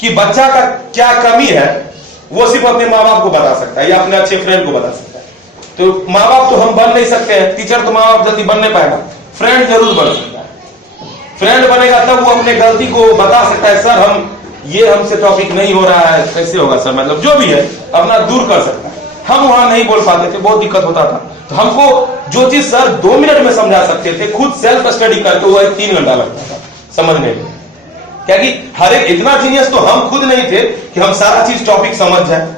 कि बच्चा का क्या कमी है वो सिर्फ अपने माँ बाप को बता सकता है या अपने अच्छे फ्रेंड को बता सकता है। तो माँ बाप तो हम बन नहीं सकते हैं, टीचर तो माँ बाप जल्दी बन नहीं पाएगा, फ्रेंड जरूर बन सकता है। फ्रेंड बनेगा तब वो अपने गलती को बता सकता है, सर हम ये हमसे टॉपिक नहीं हो रहा है, कैसे होगा सर, मतलब जो भी है अपना दूर कर सकता है। हम वहां नहीं बोल पाते थे, बहुत दिक्कत होता था, तो हमको जो चीज सर 2 मिनट में समझा सकते थे, खुद सेल्फ स्टडी करके वो 3 घंटा लगता था समझने में। क्या कि हर एक इतना जीनियस तो हम खुद नहीं थे कि हम सारा चीज टॉपिक समझ जाए।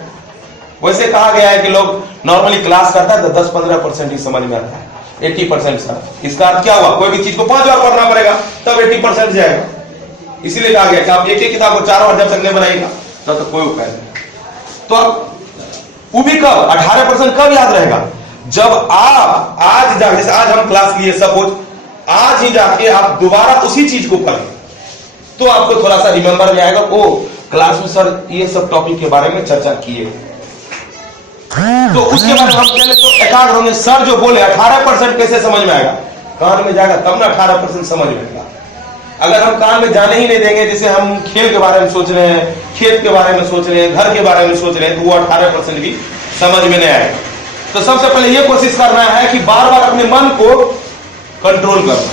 वैसे कहा गया है कि लोग नॉर्मली क्लास करता है तो 10-15% ही समझ में आता है, 80% सर। इसका अर्थ क्या हुआ, कोई भी चीज को 5 बार पढ़ना पड़ेगा तब 80% जाएगा। इसीलिए कहा गया कि आप एक किताब को 4 बार जब तक नहीं बनाएगा तब तक कोई उपाय नहीं। तो अब वो भी कब 18% कब याद रहेगा, जब आप आज जाके, जैसे आज हम क्लास लिए, सपोज आज ही जाके आप दोबारा उसी चीज को पढ़ें तो आपको थोड़ा सा रिमेंबर में आएगा, ओ क्लास में सर ये सब टॉपिक के बारे में चर्चा किए, तो उसके बाद हम पहले तो एकाग्र होंगे। सर जो बोले 18% कैसे समझ में आएगा, कान में जाएगा तब ना 18% समझ में आएगा। अगर हम कान में जाने ही नहीं देंगे, जैसे हम खेल के बारे में सोच रहे हैं, खेत के बारे में सोच रहे हैं, घर के बारे में सोच रहे हैं, तो वो 18% भी समझ में नहीं आएगा। तो सबसे पहले ये कोशिश करना है कि बार बार अपने मन को कंट्रोल करना।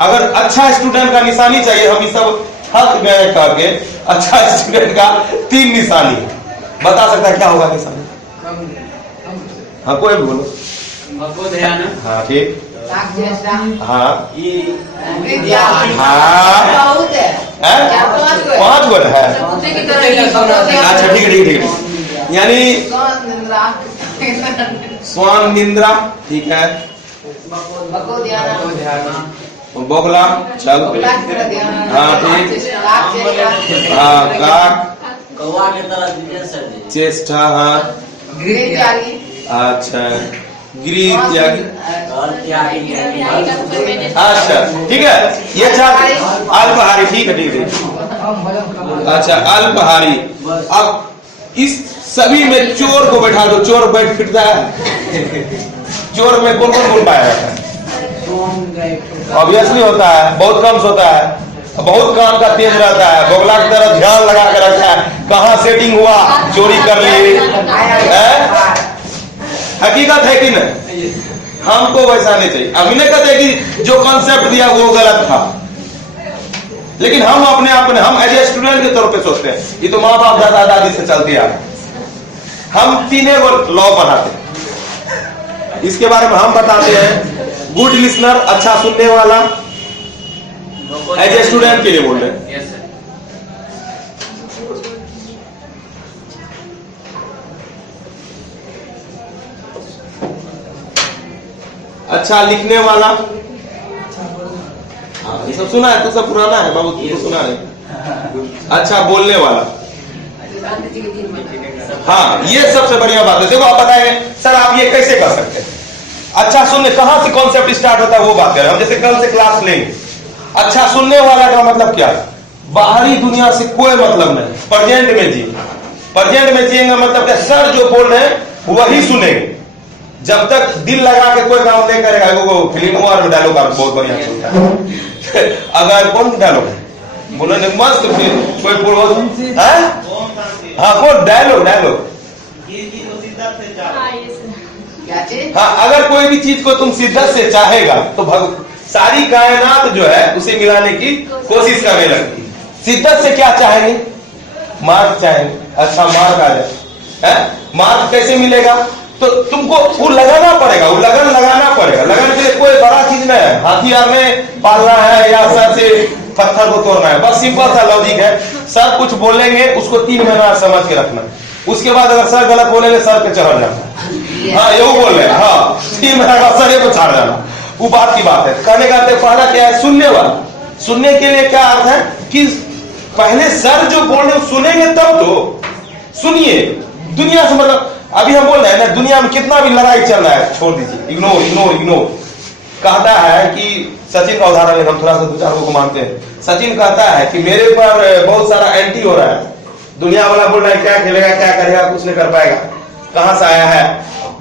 अगर अच्छा स्टूडेंट का निशानी चाहिए, हम ये सब थक गए करके, अच्छा स्टूडेंट का 3 निशानी बता सकता है, क्या होगा निशानी? हाँ कोई भी बोलो। हाँ ठीक, हाँ हाँ 5 गो है। अच्छा ठीक है, ठीक है, यानी स्वान निंद्रा, ठीक है, बोगला, चल, हाँ ठीक, हाँ काक, चेष्टा, हाँ अच्छा, गृह त्यागी, अच्छा ठीक है, ये 4 अल्पहारी, ठीक है ठीक है, अच्छा अल्पहारी। अब इस सभी में चोर को बैठा दो, चोर बैठ फिरता है, चोर में कौन कौन बोल पाएगा? ऑब्वियसली होता है, बहुत कम होता है, बहुत काम का तेज रहता है, बोगला की तरह ध्यान लगा कर रखा है, कहाँ सेटिंग हुआ, चोरी कर ली, हकीकत है कि नहीं? हमको वैसा नहीं चाहिए। अभी नहीं कहते कि जो कॉन्सेप्ट दिया वो गलत था, लेकिन हम अपने आप में, हम एज ए स्टूडेंट के तौर पे सोचते हैं, ये तो माँ बाप दादा दादी से चलती आ रही। हम 3 लॉ पढ़ाते हैं, इसके बारे में हम बताते हैं। गुड लिसनर, अच्छा सुनने वाला, एज ए स्टूडेंट के लिए बोल रहे हैं। अच्छा लिखने वाला, हाँ ये सब सुना है, तो सब पुराना है बाबू, तुमको सुना है। अच्छा बोलने वाला, हाँ ये सबसे बढ़िया बात है। देखो आप बताएंगे सर आप ये कैसे कर सकते हैं, अच्छा सुनने कहां से कॉन्सेप्ट स्टार्ट होता है वो बात करें हम, जैसे कल से क्लास लेंगे। अच्छा सुनने वाला का मतलब क्या है, बाहरी दुनिया से कोई मतलब नहीं, प्रेजेंट में जी, प्रेजेंट में जिएंगे मतलब क्या, सर जो बोल रहे हैं वही सुनेंगे। जब तक दिल लगा के कोई काम नहीं करेगा, वो फिल्म और डायलॉग बहुत बढ़िया चलता है। अगर कौन डायलॉग बोलो मस्त, कोई बोलो हाँ कौन डायलॉग, हाँ अगर कोई भी चीज को तुम शिद्दत से चाहेगा तो सारी कायनात जो है उसे मिलाने की कोशिश करने लगती। शिद्दत से क्या चाहेंगे, मार्क चाहेंगे, अच्छा मार्क आ जाए, मार्क कैसे मिलेगा, तो तुमको वो लगाना पड़ेगा, वो लगन लगाना पड़ेगा। लगन के लिए कोई बड़ा चीज नहीं है, हाथियार में पालना है या सर से पत्थर को तोड़ना है, बस सिंपल सा लॉजिक है। सर कुछ बोलेंगे उसको 3 महीना समझ के रखना, उसके बाद अगर सर गलत बोलेंगे सर पे चढ़ जाना, हाँ ये बोल रहे हैं, हाँ 3 महीना का सर पे चढ़ जाना, वो बात की बात है। कहने का पहला क्या है, सुनने वाला। सुनने के लिए क्या अर्थ है कि पहले सर जो बोल रहे सुनेंगे तब तो सुनिए। दुनिया से मतलब अभी हम बोल रहे हैं ना, दुनिया में कितना भी लड़ाई चल रहा है छोड़ दीजिए, इग्नोर इग्नोर इग्नोर। कहता है कि सचिन का उदाहरण है, हम थोड़ा सा 2-4 को मानते हैं। सचिन कहता है कि मेरे पर बहुत सारा एंटी हो रहा है, दुनिया वाला बोल रहा है क्या खेलेगा क्या करेगा, कुछ नहीं कर पाएगा, कहां से आया है,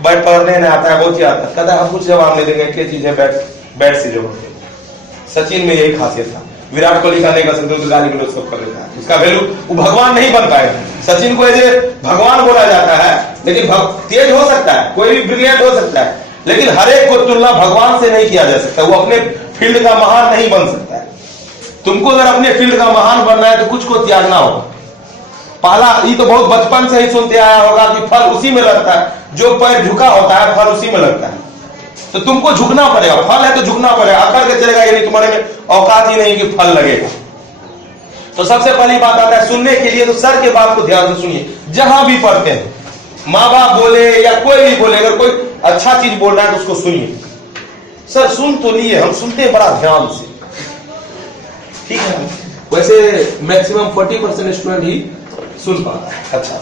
बैट पकड़ने नहीं आता है, बहुत ही आता है। कहता है हम कुछ जवाब नहीं देंगे, क्या चीज है बैट से जो। सचिन में यही खासियत था, विराट कोहली का नहीं कर सकते तो गाली गलौज सब कर लेता है, उसका वैल्यू, वो भगवान नहीं बन पाएगा। सचिन को एज भगवान बोला जाता है, लेकिन तेज हो सकता है, कोई भी ब्रिलियंट हो सकता है, लेकिन हर एक को तुलना भगवान से नहीं किया जा सकता। वो अपने फील्ड का महान नहीं बन सकता है। तुमको अगर अपने फील्ड का महान बनना है तो कुछ को त्यागना होगा। पहला, ये तो बहुत बचपन से ही सुनते आया होगा कि फल उसी में लगता है, जो पैर झुका होता है फल उसी में लगता है। तो तुमको झुकना पड़ेगा, फल है तो झुकना पड़ेगा, अकड़ के चलेगा ये नहीं, तुम्हारे में औकात ही नहीं कि फल लगेगा। तो सबसे पहली बात आता है सुनने के लिए, तो सर के बात को ध्यान से सुनिए। जहां भी पढ़ते हैं, माँ बाप बोले या कोई भी बोले, अगर कोई अच्छा चीज बोल रहा है तो उसको सुनिए। सर सुन तो लिए, हम सुनते हैं बड़ा ध्यान से, ठीक है। वैसे मैक्सिमम 40% स्टूडेंट ही सुन पाता है। अच्छा,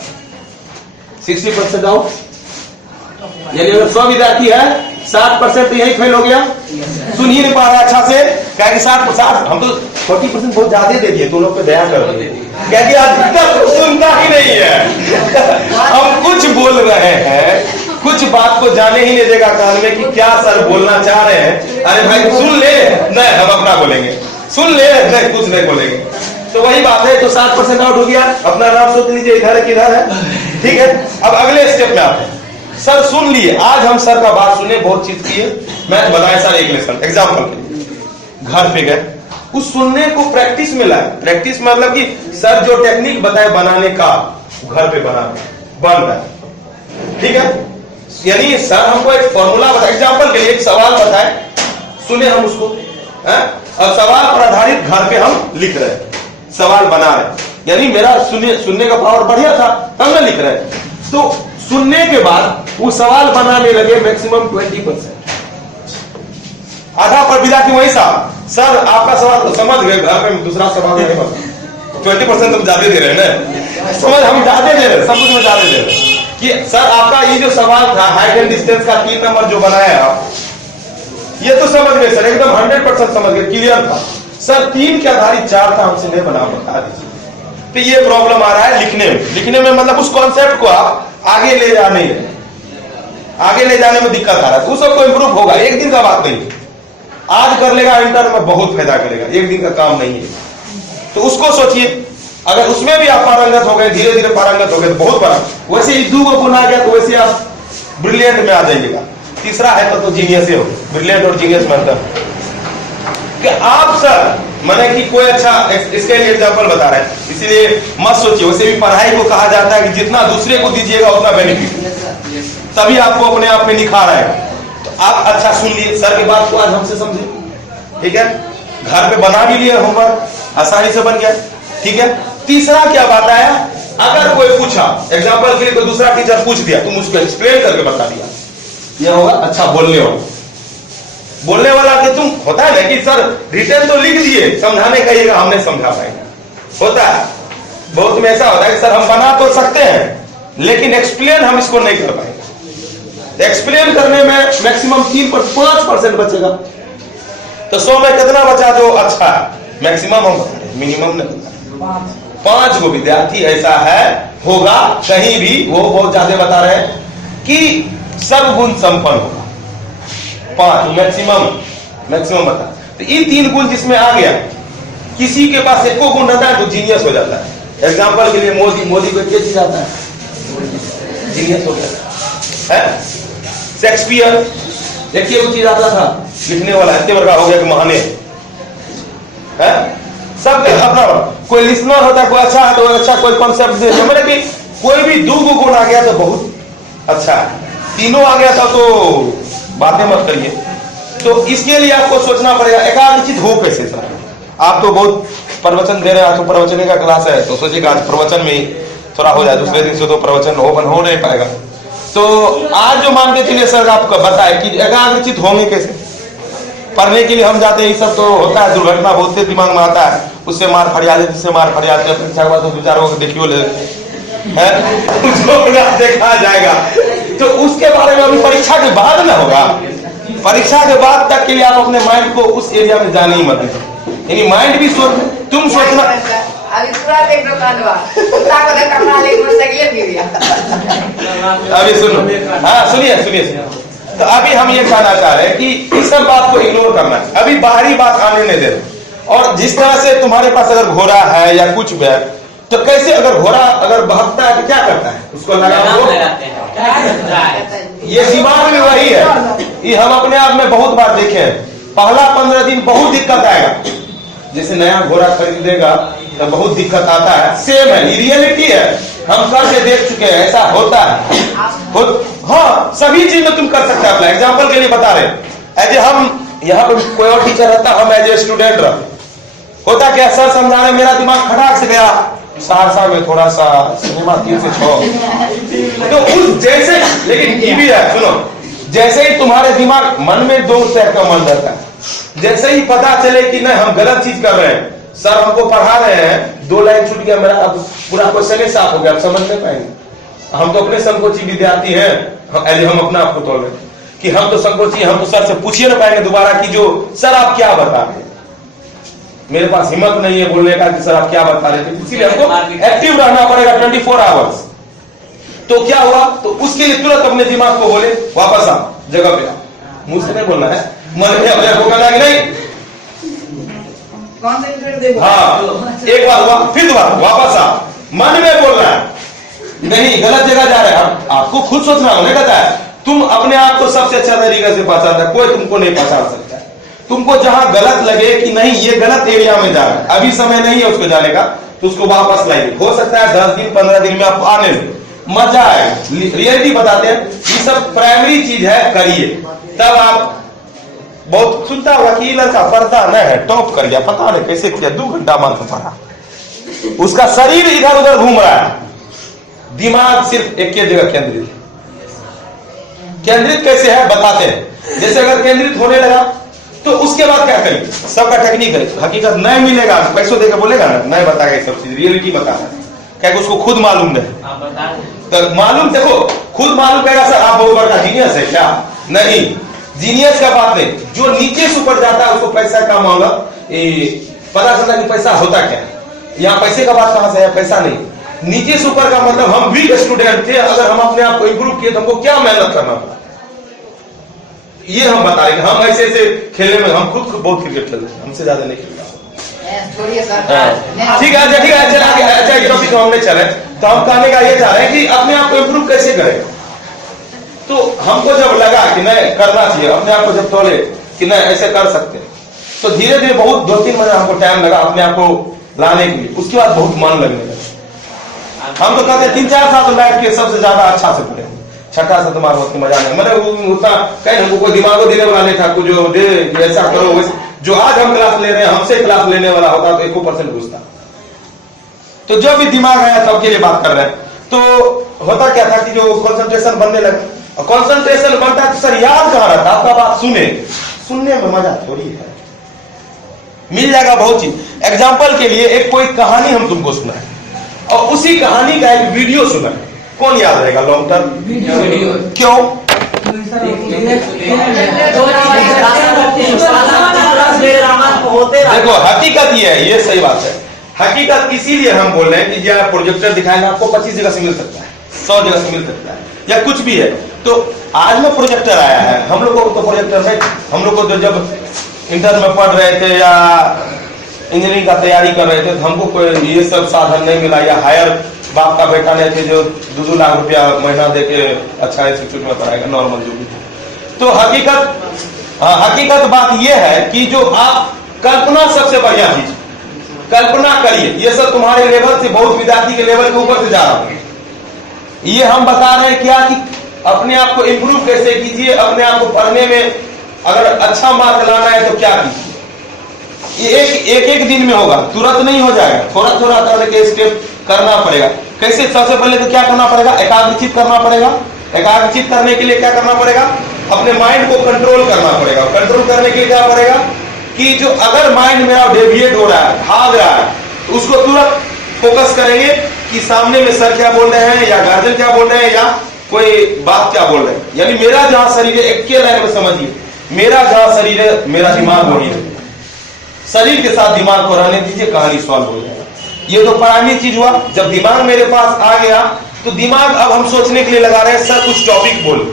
60% आउट, यानी अगर 100 विद्यार्थी है 60% तो यही फेल हो गया, सुन ही नहीं पा रहा है अच्छा से। क्या कि 60, हम तो 40% बहुत ज्यादा दे दिए, तो लोग पे दया कर रहे हैं, क्या कि अधिकतर तो सुनता ही नहीं है। हम कुछ बोल रहे हैं, कुछ बात को जाने ही नहीं देगा कान में कि क्या सर बोलना चाह रहे हैं। अरे भाई सुन ले, नहीं हम अपना बोलेंगे, सुन ले, नहीं कुछ नहीं बोलेंगे। तो वही बात है, तो 60% आउट हो गया। अपना नाम सोच लीजिए, इधर किधर है, ठीक है। अब अगले स्टेप में आते हैं। सर सुन लिए, आज हम सर का बात सुने, बहुत चीज किए, मैं बताया सर एक लेसन एग्जाम्पल के लिए। घर पे गए, उस सुनने को प्रैक्टिस में लाए। प्रैक्टिस मतलब कि सर जो टेक्निक बताए बनाने का, घर पे बन रहा है, ठीक है। यानी सर हमको एक फॉर्मूला बताए, एग्जाम्पल के लिए एक सवाल बताए, सुने हम उसको, और सवाल पर आधारित घर पे हम लिख रहे हैं, सवाल बना रहे। यानी मेरा सुनने का पावर बढ़िया था, तब मैं लिख रहे हैं। तो सुनने के बाद वो सवाल बनाने लगे मैक्सिमम 20%। आधा पर विद्यार्थी वही साहब, सर आपका सवाल तो समझ गए, घर में दूसरा सवाल नहीं बता। 20% हम ज्यादा दे रहे हैं ना, समझ हम ज्यादा दे रहे हैं, सब कुछ में ज्यादा दे रहे हैं कि सर आपका ये जो सवाल था हाइट एंड डिस्टेंस का 3 नंबर जो बनाया आप, ये तो समझ गए सर, एकदम 100% समझ गए, क्लियर था। सर 3 के आधारित 4 था, हमसे नहीं बना, बता दीजिए। तो ये प्रॉब्लम आ रहा है लिखने में मतलब उस कॉन्सेप्ट को आप आगे ले जाने में दिक्कत आ रहा है। तो सबको इंप्रूव होगा, एक दिन का बात नहीं, आज कर लेगा इंटर में बहुत फायदा करेगा, एक दिन का काम नहीं है। तो उसको सोचिए, अगर उसमें भी आप पारंगत हो गए, धीरे धीरे पारंगत हो गए तो बहुत बड़ा, वैसे ही 2 गुण आ गया तो वैसे आप ब्रिलियंट में आ जाइएगा। तीसरा है तो जीनियस ही हो, ब्रिलियंट और जीनियस में अंतर कि आप सर माने कि कोई अच्छा, इसके लिए एग्जांपल बता रहे हैं, इसीलिए मत सोचिए। वैसे भी पढ़ाई को कहा जाता है कि जितना दूसरे को दीजिएगा उतना बेनिफिट, तभी आपको अपने आप में निखार आएगा। तो आप अच्छा सुन लिए, सर की बात को आज हमसे समझे, ठीक है। घर पे बना भी लिए, होमवर्क आसानी से बन गया, ठीक है। तीसरा क्या बात आया, अगर कोई पूछा, एग्जांपल के लिए कोई दूसरा टीचर पूछ दिया, तुम उसको एक्सप्लेन करके बता दिया, यह होगा अच्छा बोलने वाला कि तुम होता है ना कि सर रिटर्न तो लिख दिए, समझाने कहिएगा हम नहीं समझा पाएंगे। होता है बहुत में ऐसा होता है कि सर हम बना तो सकते हैं लेकिन एक्सप्लेन हम इसको नहीं कर पाएंगे। एक्सप्लेन करने में मैक्सिमम 5% बचेगा, तो 100 में कितना बचा जो अच्छा है, मैक्सिमम हम बता रहे, मिनिमम नहीं बता रहे। 5 गो विद्यार्थी ऐसा है होगा कहीं भी, वो बहुत ज्यादा बता रहे हैं कि सब गुण संपन्न होगा, 5 मैक्सिमम बता। तो ये 3 गुण जिसमें आ गया, किसी के पास एको गुण रहता है तो जीनियस हो जाता है। एग्जांपल के लिए मोदी को क्या चीज आता है, जीनियस हो जाता है। शेक्सपियर देखिए वो चीज आता था, लिखने वाला इतने बड़ा हो गया कि महाने है। सब अपना कोई लिसनर होता है, कोई अच्छा है तो अच्छा, कोई कॉन्सेप्ट दे, मतलब कि कोई भी 2 गुण आ गया तो बहुत अच्छा है, 3 आ गया था तो बातें मत करिए। तो इसके लिए आपको सोचना पड़ेगा एकाग्रचित हो कैसे। सर आप तो बहुत प्रवचन दे रहे हैं, तो प्रवचन का क्लास है, तो सोचिएगा आज प्रवचन में थोड़ा हो जाए, दूसरे दिन से तो प्रवचन हो नहीं पाएगा। तो आज जो मान के चलिए सर आपको बताए कि एकाग्रचित होंगे कैसे। पढ़ने के लिए हम जाते हैं, ये सब तो होता है, दुर्घटना बहुत तेज दिमाग में आता है, उससे मार फरियाद, उससे मार फरियाद, परीक्षा के बाद तो 2-4 को देखियो ले है देखा जाएगा। तो उसके बारे में अभी परीक्षा के बाद ना होगा, परीक्षा के बाद तक के लिए आप अपने माइंड को उस एरिया में जाने ही मत दीजिए। यानी माइंड भी सोच, तुम सोचना अभी सुनो, हाँ सुनिए। तो अभी हम ये कहना चाह रहे हैं कि इस सब बात को इग्नोर करना है, अभी बाहरी बात आने नहीं दे रहे। और जिस तरह से तुम्हारे पास अगर घोड़ा है या कुछ भी है, तो कैसे अगर घोड़ा अगर भागता है तो क्या करता है, उसको लगाते हैं। ये दिमाग में वही है, ये हम अपने आप में बहुत बार देखे हैं। पहला 15 दिन बहुत दिक्कत आएगा, जैसे नया घोड़ा खरीदेगा तो बहुत दिक्कत आता है। सेम है, रियलिटी है, हम कर के देख चुके हैं, ऐसा होता है। हाँ, सभी चीज में तुम कर सकते हैं। अपना एग्जाम्पल के लिए बता रहे हैं, एज हम यहाँ पे कोई और टीचर रहता, हम एज ए स्टूडेंट रह, होता क्या, सर समझा रहे, मेरा दिमाग खटाक से गया सहरसा में थोड़ा सा सिनेमा 3 से 6, तो उस जैसे, लेकिन ये भी है, सुनो, जैसे ही तुम्हारे दिमाग मन में 2 तरह का मन रहता है, जैसे ही पता चले कि नहीं हम गलत चीज कर रहे हैं, सर हमको पढ़ा रहे हैं, 2 लाइन छूट गया मेरा, अब पूरा क्वेश्चन ही साफ हो गया, अब समझ नहीं पाएंगे। हम तो अपने संकोची विद्यार्थी हैं, हम अपना आपको तोड़ रहे कि हम तो संकोची, हम तो सर से पूछिए ना पाएंगे दोबारा कि जो सर आप क्या बता रहे हैं। मेरे पास हिम्मत नहीं है बोलने का कि सर आप क्या बता रहे थे, इसीलिए हमको एक्टिव रहना पड़ेगा 24 आवर्स। तो क्या हुआ, तो उसके लिए तुरंत अपने दिमाग को बोले वापस आ जगह पे, मुंह से नहीं बोलना है, मन में अपने को कहना कि नहीं, हाँ एक बार हुआ, फिर दोबारा वापस आ, मन में बोल रहा है, नहीं गलत जगह जा रहा है। आपको खुद सोचना होने कहता है, तुम अपने आप को सबसे अच्छा तरीके से पहचानता है, कोई तुमको नहीं पहचान सकता है। तुमको जहां गलत लगे कि नहीं ये गलत एरिया में जा रहा है, अभी समय नहीं है उसको जाने का, तो उसको वापस लाइए। हो सकता है 10 दिन 15 दिन में आप आने मजा आए, रियलिटी बताते हैं। ये सब प्राइमरी चीज है, करिए, तब आप बहुत सुनता होगा कि ये लड़का पढ़ता नहीं है, टॉप कर गया, पता नहीं कैसे किया, 2 घंटा मंत्र पढ़ा, उसका शरीर इधर उधर घूम रहा है, दिमाग सिर्फ एक ही जगह केंद्रित। केंद्रित कैसे है बताते हैं। जैसे अगर केंद्रित होने लगा तो उसके बाद क्या करें, सबका टेक्निक है, हकीकत नहीं मिलेगा, पैसों देकर बोलेगा ना, नहीं बताएगा सब चीज, रियलिटी बताना, क्या उसको खुद मालूम नहीं, तो मालूम देखो खुद मालूम कहेगा सर आप बहुत बड़ा जीनियस है क्या, नहीं, जीनियस का बात नहीं, जो नीचे से ऊपर जाता है उसको पैसा कम होगा, पता चलता कि पैसा होता क्या, यहाँ पैसे का बात कहां से है, पैसा नहीं, नीचे से ऊपर का मतलब हम वीक स्टूडेंट थे, अगर हम अपने आप को इंप्रूव किए तो हमको क्या मेहनत करना पड़ा, ये हम बता रहे हैं। हम ऐसे ऐसे खेलने में हम खुद बहुत क्रिकेट खेलते हैं, हमसे ज्यादा नहीं खेलता। ठीक है, चला गया, अच्छा ये टॉपिक हम नहीं चले, तो हम कहने का ये चाह रहे हैं कि अपने आप को इंप्रूव कैसे करें। तो हमको जब लगा कि नहीं करना चाहिए, अपने आप को जब तोले कि नहीं ऐसे कर सकते, तो धीरे धीरे बहुत 2-3 महीने हमको टाइम लगा अपने आप को लाने के लिए, उसके बाद बहुत मन लगने लगा। हम तो कहते हैं 3-4 साल बैठ के सबसे ज्यादा अच्छा से पढ़े, छठा से तुम्हारा उतना मजा नहीं, मैंने उतना कहीं हमको कोई दिमाग को देने वाला नहीं था, कुछ जो दे ऐसा करो वैसे, जो आज हम क्लास ले रहे हैं हमसे क्लास लेने वाला होता तो 1% घुसता। तो जो भी दिमाग आया तब के लिए बात कर रहे हैं, तो होता क्या था कि जो कंसंट्रेशन बनने लगा, और कंसंट्रेशन बनता है तो सर याद कहाँ रहता, आपका बात सुनने में मजा थोड़ी है, मिल जाएगा बहुत चीज। एग्जाम्पल के लिए एक कोई कहानी हम तुमको सुनाए और उसी कहानी का एक वीडियो सुना, कौन याद रहेगा लॉन्ग टर्म वीडियो, क्यों? देखो हकीकत ये है, ये सही बात है, हकीकत इसीलिए हम बोल रहे हैं कि जब प्रोजेक्टर दिखाएगा आपको 25 जगह से मिल सकता है, 100 जगह से मिल सकता है, या कुछ भी है। तो आज में प्रोजेक्टर आया है, हम लोगों को तो प्रोजेक्टर है, हम लोग को जब इंटर में पढ़ रहे थे या इंजीनियरिंग का तैयारी कर रहे थे तो हमको कोई ये सब साधन नहीं मिला, या हायर बाप का बेटा नहीं थे जो 2-2 लाख रुपया महीना देके अच्छा इंस्टीट्यूट में पढ़ाएगा, नॉर्मल जो भी थे। तो हकीकत बात यह है कि जो आप कल्पना, सबसे बढ़िया चीज कल्पना करिए, ये सब तुम्हारे लेवल से, बहुत विद्यार्थी के लेवल के ऊपर से जा रहा है। ये हम बता रहे हैं क्या कि अपने आप को इंप्रूव कैसे कीजिए, अपने आप को पढ़ने में अगर अच्छा मार्क लाना है तो क्या कीजिए, ये एक दिन में होगा, तुरंत नहीं हो जाएगा, थोड़ा थोड़ा करके स्टेप करना पड़ेगा। कैसे? सबसे पहले तो क्या करना पड़ेगा, एकाग्रचित करना पड़ेगा। एकाग्रचित करने के लिए क्या करना पड़ेगा, अपने माइंड को कंट्रोल करना पड़ेगा। कंट्रोल करने के लिए क्या पड़ेगा कि जो अगर माइंड मेरा डेविएट हो रहा है, भाग रहा है, तो उसको तुरंत फोकस करेंगे कि सामने में सर क्या बोल रहे हैं, या गार्जियन क्या बोल रहे हैं, या कोई बात क्या बोल रहे हैं। यानी मेरा जहां शरीर है, एक के लाइन में समझिए, मेरा जहां शरीर है मेरा दिमाग वही है, शरीर के साथ दिमाग को रहने दीजिए, कहानी सॉल्व हो जाएगा। ये तो प्राइमरी चीज हुआ। जब दिमाग मेरे पास आ गया तो दिमाग अब हम सोचने के लिए लगा रहे हैं, सर कुछ टॉपिक बोलो।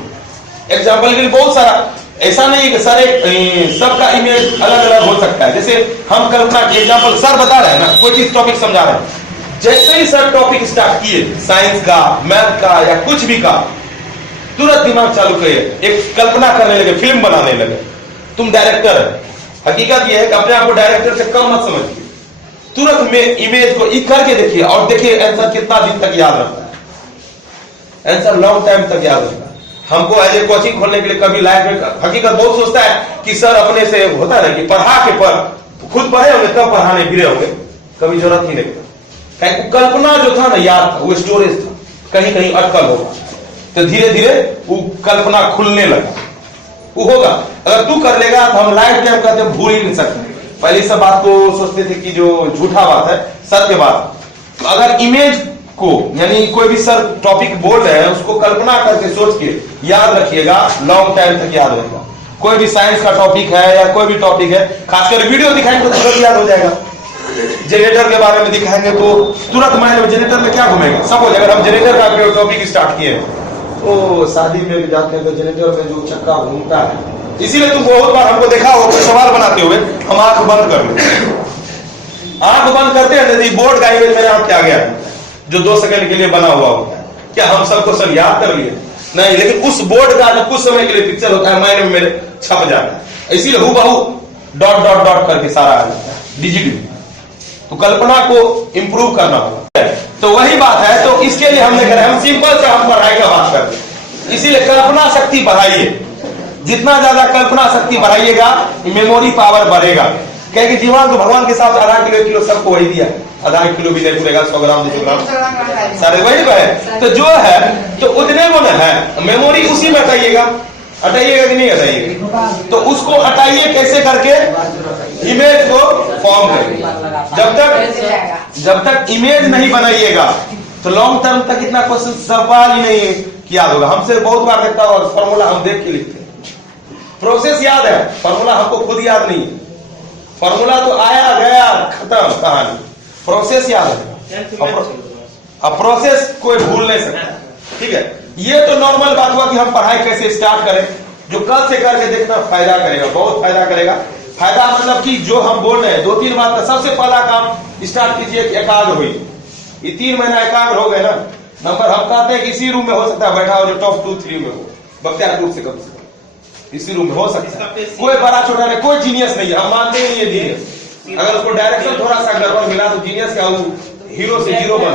एग्जाम्पल के लिए बहुत सारा ऐसा नहीं कि सर एक सबका इमेज अलग अलग हो सकता है। जैसे हम कल्पना के एग्जांपल सर बता रहे हैं ना, कोई चीज टॉपिक समझा रहे हैं, जैसे ही सर टॉपिक स्टार्ट किए साइंस का, मैथ का या कुछ भी का, तुरंत दिमाग चालू किए, एक कल्पना करने लगे, फिल्म बनाने लगे। तुम डायरेक्टर है। हकीकत यह है कि अपने आप को डायरेक्टर से कम मत समझिए, तुरंत में इमेज को करके देखिए और देखिए आंसर कितना दिन तक याद रखता है, आंसर लॉन्ग टाइम तक याद रखता है। हमको एज ए कोचिंग खोलने के लिए कभी लाइफ में हकीकत बहुत सोचता है कि सर अपने से होता है ना कि पढ़ा के पर खुद पढ़े होंगे तब पढ़ाने गिरे होंगे, कभी जरूरत ही नहीं था। कल्पना जो था ना याद था, वो स्टोरेज था, कहीं कहीं अटकल होगा तो धीरे धीरे वो कल्पना खुलने लगा, वो होगा। अगर तू कर लेगा तो हम लाइफ टाइम कहते भूल ही नहीं सकते। पहले इस सब बात को सोचते थे कि जो झूठा बात है, सत्य बात। तो अगर इमेज को यानी कोई भी सर टॉपिक बोल रहे हैं उसको कल्पना करके सोच के याद रखिएगा, लॉन्ग टाइम तक याद रहेगा। कोई भी साइंस का टॉपिक है या कोई भी टॉपिक है, खासकर वीडियो दिखाएंगे तो तुरंत याद हो जाएगा। जनरेटर के बारे में दिखाएंगे तो तुरंत माइंड में जनरेटर में क्या घूमेगा, सपोज अगर हम जनरेटर का टॉपिक स्टार्ट किए तो शादी में जाते हैं तो जनरेटर में जो चक्का घूमता है, इसीलिए तुम बहुत बार हमको देखा हो सवाल बनाते हुए हम आंख बंद कर लेते। आंख बंद करते हैं बोर्ड का इमेज मेरे हाथ के आ गया जो 2 सेकंड के लिए बना हुआ होता है। क्या हम सबको सब याद कर लिए? नहीं, लेकिन उस बोर्ड का जो कुछ समय के लिए पिक्चर होता है माइंड में मेरे छप जाता है, इसीलिए हूबहू डॉट डॉट डॉट करके सारा आ जाता है डिजिटली। तो कल्पना को इंप्रूव करना होगा। तो वही बात है, तो इसके लिए हमने कहा हम सिंपल से हम पढ़ाई का बात करते हैं, इसीलिए कल्पना शक्ति बढ़ाइए। जितना ज्यादा कल्पना शक्ति बढ़ाइएगा मेमोरी पावर बढ़ेगा। क्योंकि जीवन तो भगवान के हिसाब से आधा किलो 1 किलो सबको वही दिया, आधा किलो भी नहीं पूरेगा, 100 ग्राम 200 ग्राम सारे वही है। तो जो है तो उतने को न है, मेमोरी उसी में हटाइएगा। हटाइएगा कि नहीं हटाइएगा? तो उसको हटाइए कैसे करके, इमेज को फॉर्म करिए। जब तक इमेज नहीं बनाइएगा तो लॉन्ग टर्म तक इतना क्वेश्चन सवाल ही नहीं याद होगा। हमसे बहुत बार देखता होगा फॉर्मूला हम देख के लिखते हैं, प्रोसेस याद है, फॉर्मूला हमको खुद याद नहीं है। फॉर्मूला तो आया गया खत्म कहानी, प्रोसेस याद है। अब प्रोसेस कोई भूल नहीं सकता, ठीक है। ये तो नॉर्मल बात हुआ कि हम पढ़ाई कैसे स्टार्ट करें, जो कल से करके देखना फायदा करेगा, बहुत फायदा करेगा। फायदा मतलब कि जो हम बोल रहे हैं 2-3 बात का सबसे पहला काम स्टार्ट कीजिए, एकाग्र हुई। ये 3 महीना एकाग्र हो गए ना, नंबर हम कहते हैं कि इसी रूम में हो सकता है बैठा हो जो टॉप 2-3 में हो, बख्तियारपुर से कम इसी रूम में हो सकता है। कोई बड़ा छोटा नहीं, कोई जीनियस नहीं है, हम मानते ही नहीं है जीनियस। अगर उसको डायरेक्शन थोड़ा सा गड़बड़ मिला तो जीनियस क्या, हीरो से 0 बन